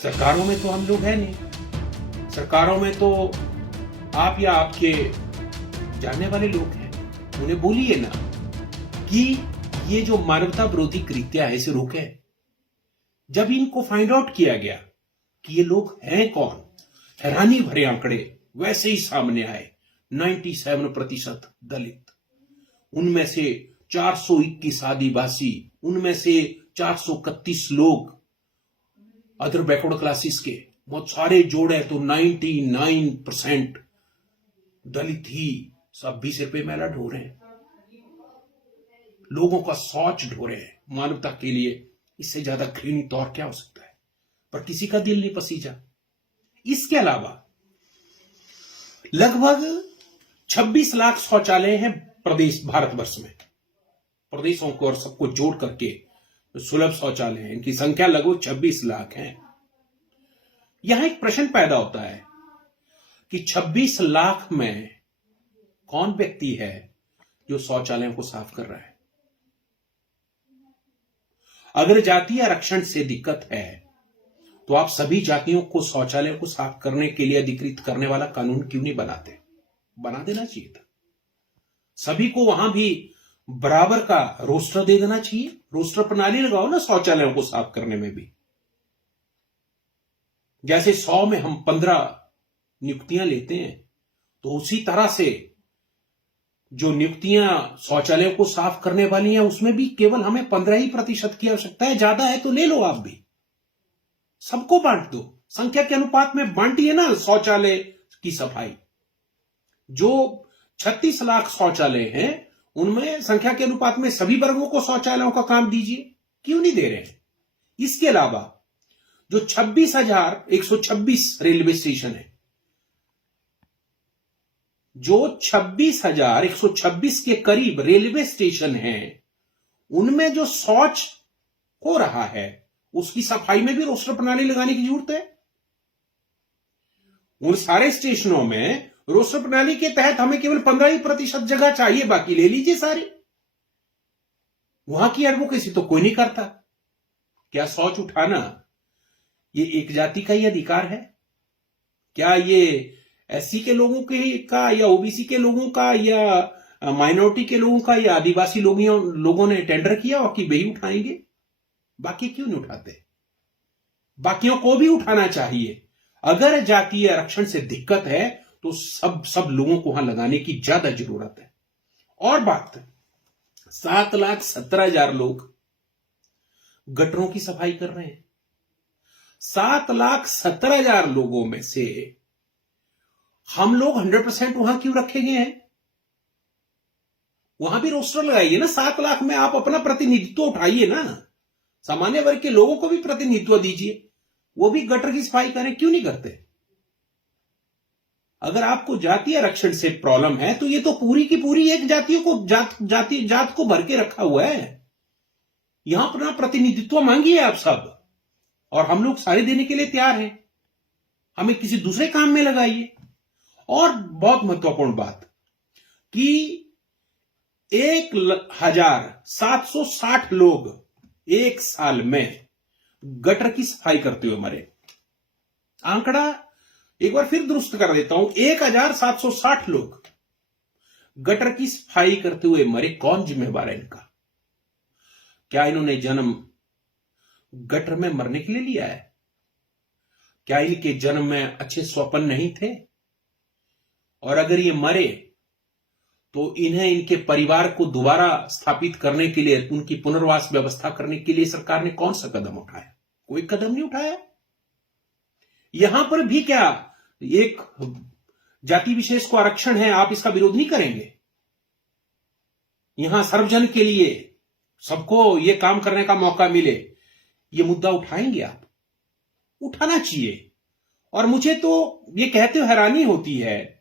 सरकारों में तो हम लोग हैं नहीं। सरकारों में तो आप या आपके जानने वाले लोग हैं। उन्हें बोलिए ना कि ये जो मानवता विरोधी कृत्य है इसे रोके। जब इनको फाइंड आउट किया गया कि ये लोग हैं कौन, हैरानी भरे आंकड़े वैसे ही सामने आए। 97% दलित, उनमें से 421 आदिवासी, उनमें से 431 लोग अदर बैकवर्ड क्लासेस के, बहुत सारे जोड़े तो 99% दलित ही सब 20 रुपए मेला ढो रहे हैं। लोगों का शौच ढो रहे हैं। मानवता के लिए इससे ज्यादा घृणित और क्या हो सकता है, पर किसी का दिल नहीं पसीजा। इसके अलावा लगभग 26 लाख शौचालय हैं प्रदेश भारतवर्ष में। प्रदेशों को और सबको जोड़ करके सुलभ शौचालय है, इनकी संख्या लगभग 26 लाख है। यहां एक प्रश्न पैदा होता है कि 26 लाख में कौन व्यक्ति है जो शौचालयों को साफ कर रहा है। अगर जातीय आरक्षण से दिक्कत है तो आप सभी जातियों को शौचालयों को साफ करने के लिए अधिकृत करने वाला कानून क्यों नहीं बनाते? बना देना चाहिए था। सभी को वहां भी बराबर का रोस्टर दे देना चाहिए। रोस्टर प्रणाली लगाओ ना शौचालयों को साफ करने में भी। जैसे 100 में हम 15 नियुक्तियां लेते हैं तो उसी तरह से जो नियुक्तियां शौचालयों को साफ करने वाली हैं उसमें भी केवल हमें 15% की आवश्यकता है। ज्यादा है तो ले लो, आप भी सबको बांट दो। संख्या के अनुपात में बांटिए ना शौचालय की सफाई। जो 36 लाख शौचालय हैं उनमें संख्या के अनुपात में सभी वर्गों को शौचालयों का काम दीजिए। क्यों नहीं दे रहे हैं? इसके अलावा जो 26,126 रेलवे स्टेशन है, जो 26,126 के करीब रेलवे स्टेशन हैं, उनमें जो शौच हो रहा है उसकी सफाई में भी रोस्टर प्रणाली लगाने की जरूरत है। उन सारे स्टेशनों में रोस्टर प्रणाली के तहत हमें केवल 15% जगह चाहिए, बाकी ले लीजिए सारी। वहां की एडवोकेसी तो कोई नहीं करता। क्या शौच उठाना ये एक जाति का ही अधिकार है? क्या ये एससी के लोगों के का या ओबीसी के लोगों का या माइनॉरिटी के लोगों का या आदिवासी लोगों ने टेंडर किया और कि वही उठाएंगे? बाकी क्यों नहीं उठाते? बाकियों को भी उठाना चाहिए। अगर जातीय आरक्षण से दिक्कत है तो सब लोगों को वहां लगाने की ज्यादा जरूरत है। और बात, 7,17,000 लोग गटरों की सफाई कर रहे हैं। 7,17,000 लोगों में से हम लोग 100% वहां क्यों रखे गए हैं? वहां भी रोस्टर लगाइए ना। 7 लाख में आप अपना प्रतिनिधित्व उठाइए ना। सामान्य वर्ग के लोगों को भी प्रतिनिधित्व दीजिए, वो भी गटर की सफाई करें। क्यों नहीं करते? अगर आपको जातीय आरक्षण से प्रॉब्लम है तो ये तो पूरी की पूरी एक जातियों को जात को भर के रखा हुआ है। यहां अपना प्रतिनिधित्व मांगिए आप सब, और हम लोग सारे देने के लिए तैयार हैं। हमें किसी दूसरे काम में लगाइए। और बहुत महत्वपूर्ण बात कि 1,760 लोग एक साल में गटर की सफाई करते हुए मरे। आंकड़ा एक बार फिर दुरुस्त कर देता हूं, 1,760 लोग गटर की सफाई करते हुए मरे। कौन जिम्मेवार है इनका? क्या इन्होंने जन्म गटर में मरने के लिए लिया है? क्या इनके जन्म में अच्छे स्वप्न नहीं थे? और अगर ये मरे तो इन्हें इनके परिवार को दोबारा स्थापित करने के लिए, उनकी पुनर्वास व्यवस्था करने के लिए सरकार ने कौन सा कदम उठाया? कोई कदम नहीं उठाया। यहां पर भी क्या एक जाति विशेष को आरक्षण है, आप इसका विरोध नहीं करेंगे? यहां सर्वजन के लिए सबको यह काम करने का मौका मिले, यह मुद्दा उठाएंगे आप? उठाना चाहिए। और मुझे तो यह कहते हुए हैरानी होती है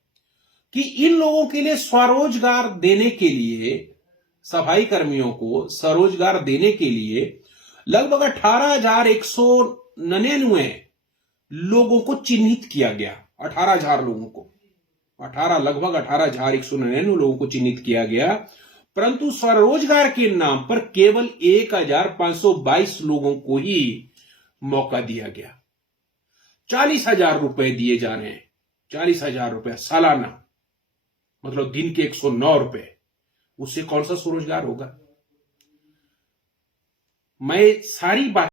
कि इन लोगों के लिए स्वरोजगार देने के लिए, सफाई कर्मियों को स्वरोजगार देने के लिए लगभग 18,199 लोगों को चिन्हित किया गया। 18,000 लोगों को, लगभग 18,199 लोगों को चिन्हित किया गया, परंतु स्वरोजगार के नाम पर केवल 1,522 लोगों को ही मौका दिया गया। 40,000 रुपए दिए जा रहे हैं, 40,000 रुपए सालाना, मतलब दिन के 109 रुपए, उससे कौन सा स्वरोजगार होगा? मैं सारी बात